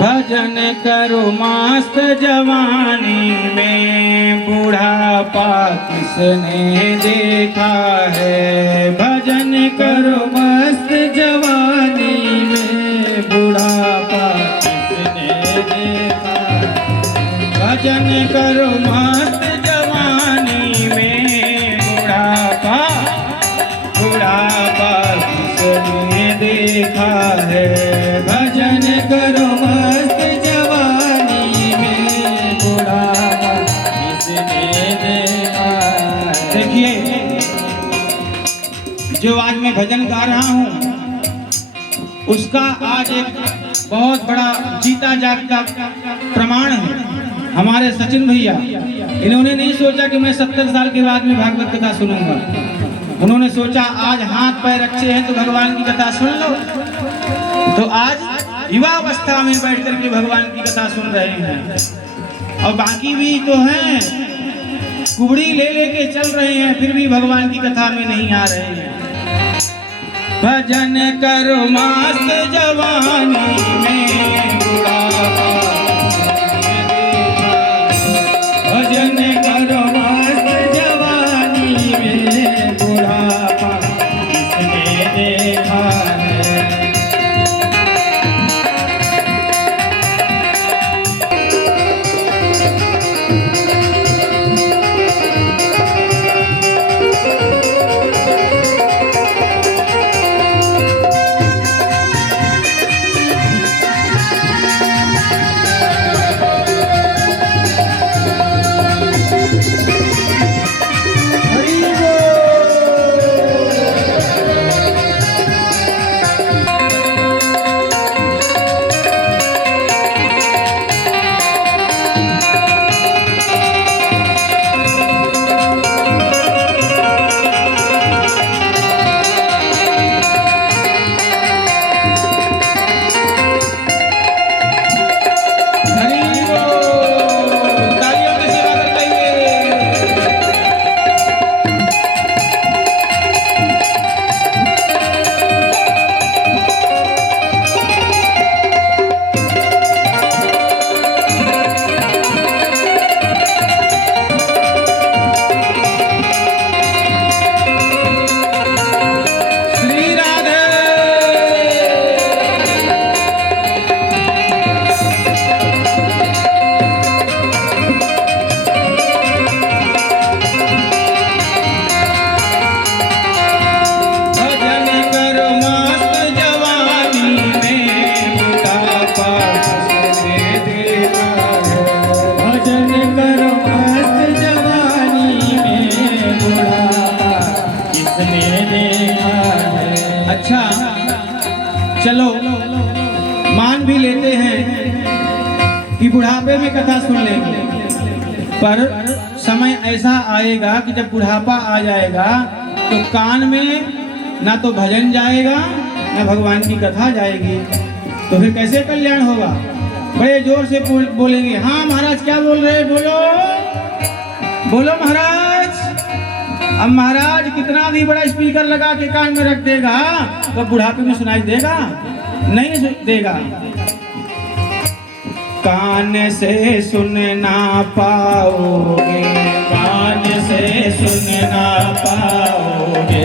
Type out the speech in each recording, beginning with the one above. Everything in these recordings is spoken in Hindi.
भजन करो मस्त जवानी में, बुढ़ापा किसने देखा है। भजन करो मस्त जवानी में, बुढ़ापा किसने देखा है। भजन करो मस्त जवानी में, बुढ़ापा किसने देखा है। भजन करो मस्त जवानी में, बुढ़ापा किसने देखा है। देखिए, जो आज मैं भजन गा रहा हूँ उसका आज एक बहुत बड़ा जीता जागता प्रमाण है। हमारे सचिन भैया, इन्होंने नहीं सोचा कि मैं 70 साल के बाद में भागवत कथा सुनूंगा। उन्होंने सोचा आज हाथ पैर अच्छे हैं तो भगवान की कथा सुन लो। तो आज युवा अवस्था में बैठ करके भगवान की कथा सुन रहे हैं। और बाकी भी तो हैं, कुबड़ी ले लेके चल रहे हैं, फिर भी भगवान की कथा में नहीं आ रहे हैं। भजन करो मस्त जवानी में, बुढ़ापा भजन करो मस्त जवानी में, बुढ़ापा किसने देखा है। अच्छा, चलो मान भी लेते हैं कि बुढ़ापे में कथा सुन लेंगे, पर समय ऐसा आएगा कि जब बुढ़ापा आ जाएगा तो कान में ना तो भजन जाएगा ना भगवान की कथा जाएगी, तो फिर कैसे कल्याण होगा। बड़े जोर से बोलेंगे, हाँ महाराज क्या बोल रहे, बोलो बोलो महाराज। अब महाराज कितना भी बड़ा स्पीकर लगा के कान में रख देगा तो बुढ़ापे में सुनाई देगा? नहीं देगा। कान से सुनना पाओगे, कान से सुनना पाओगे,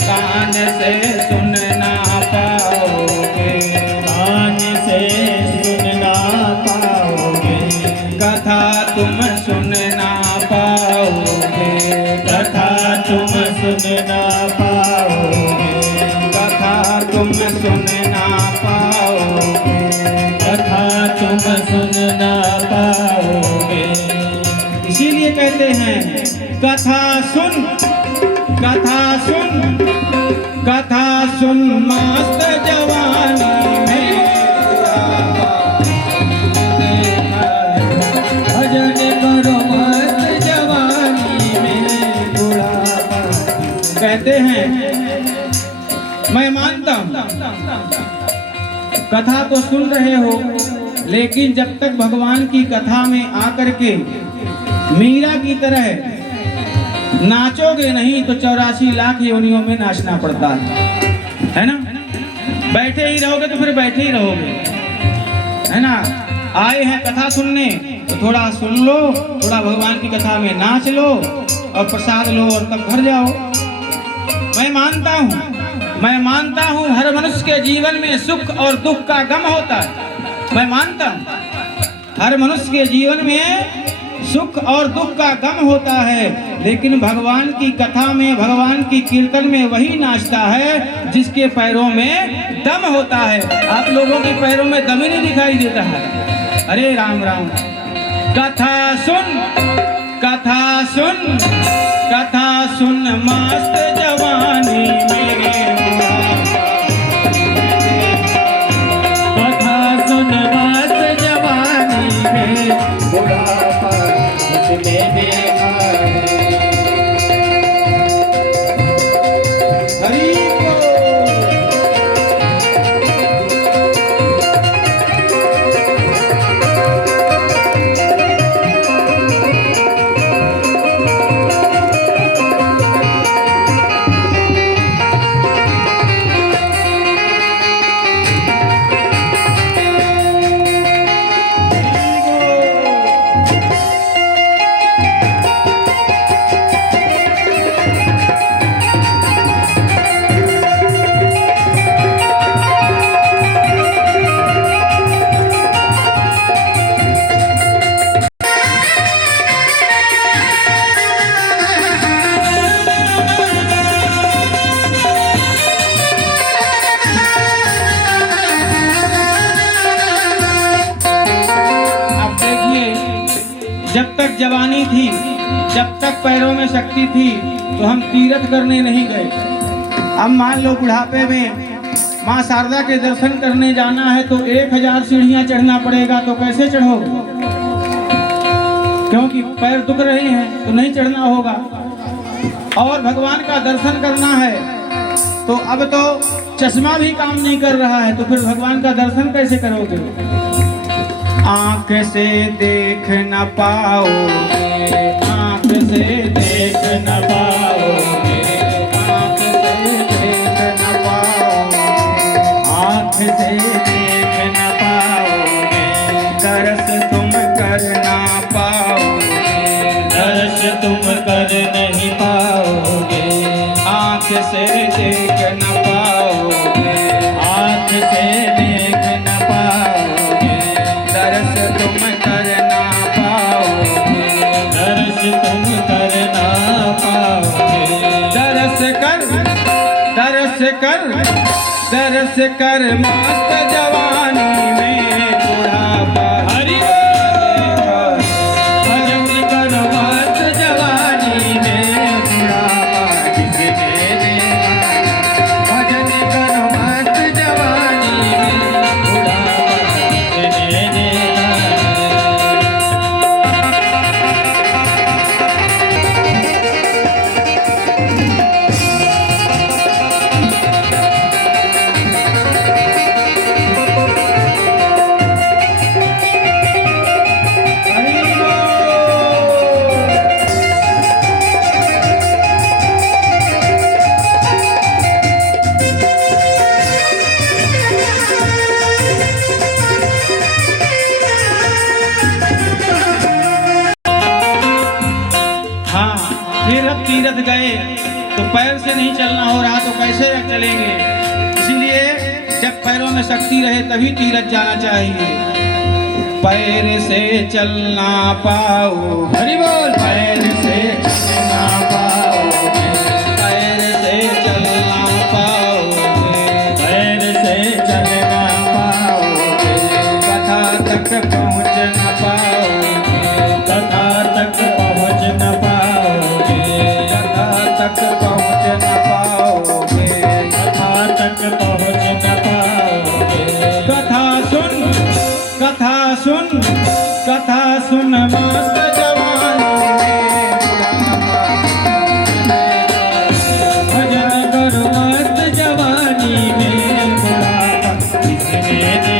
कान से सुनना पाओगे, कान से सुनना पाओगे। कथा तुम सुनना पाओगे, कथा तुम सुनना पाओगे, कथा तुम सुनना पाओगे, कथा तुम सुनना पाओगे। इसीलिए कहते हैं कथा सुन, कथा सुन, कथा सुन मस्त जवानी में, भजन करो मस्त जवानी में, बुढ़ापा। कहते हैं मैं मानता हूँ कथा तो सुन रहे हो, लेकिन जब तक भगवान की कथा में आकर के मीरा की तरह नाचोगे नहीं तो 84 लाख योनियों में नाचना पड़ता है ना। बैठे ही रहोगे तो फिर बैठे ही रहोगे, है ना, आए हैं कथा सुनने तो थोड़ा सुन लो, थोड़ा भगवान की कथा में नाच लो और प्रसाद लो और तब घर जाओ। मैं मानता हूँ हर मनुष्य के जीवन में सुख और दुख का गम होता है। मैं मानता हूँ हर मनुष्य के जीवन में सुख और दुख का गम होता है, लेकिन भगवान की कथा में, भगवान की कीर्तन में वही नाचता है जिसके पैरों में दम होता है। आप लोगों के पैरों में दम ही नहीं दिखाई देता है। अरे राम राम। कथा सुन, कथा सुन, कथा सुन मस्त जवानी में, कथा सुन मस्त जवानी में, बुढ़ापा इसमें देखा है। हरि जब तक जवानी थी, जब तक पैरों में शक्ति थी तो हम तीर्थ करने नहीं गए। अब मान लो बुढ़ापे में माँ शारदा के दर्शन करने जाना है तो 1000 सीढ़ियाँ चढ़ना पड़ेगा, तो कैसे चढ़ोगे? क्योंकि पैर दुख रहे हैं तो नहीं चढ़ना होगा। और भगवान का दर्शन करना है तो अब तो चश्मा भी काम नहीं कर रहा है, तो फिर भगवान का दर्शन कैसे करोगे? आँख से देख न पाओगे, आँख से देख न पाओगे, आँख से देख न पाओगे, आँख से देख न पाओगे, दर्श तुम कर ना पाओगे, दर्श तुम कर नहीं पाओगे। आँख से देख न पाओगे, आँख से देख न पाओगे, दर्श तुम कर ना पाओगे, दर्श तुम कर ना पाओगे। दर्श कर, दर्श कर, दर्श कर मस्त जवानी में, बुढ़ापा हरि भजन कर मस्त जवानी में, बुढ़ापा किसने देखा। भजन कर मस्त जवानी में, बुढ़ापा किसने देखा। हाँ, फिर अब तीर्थ गए तो पैर से नहीं चलना हो रहा तो कैसे चलेंगे? इसीलिए जब पैरों में शक्ति रहे तभी तीर्थ जाना चाहिए। पैर से चलना पाओ, हरि बोल। पैर से चलना पाओगे, पैर से चलना पाओगे, पैर से चलना पाओगे, कथा तक पहुँच न पाओगे, कथा तक पहुँच न पाओगे, कथा तक पहुँच न पाओगे, कथा तक पहुँच न पाओगे। कथा सुन, कथा सुन, कथा सुन मस्त जवानी में, भजन कर मस्त जवानी में, बुढ़ापा किसने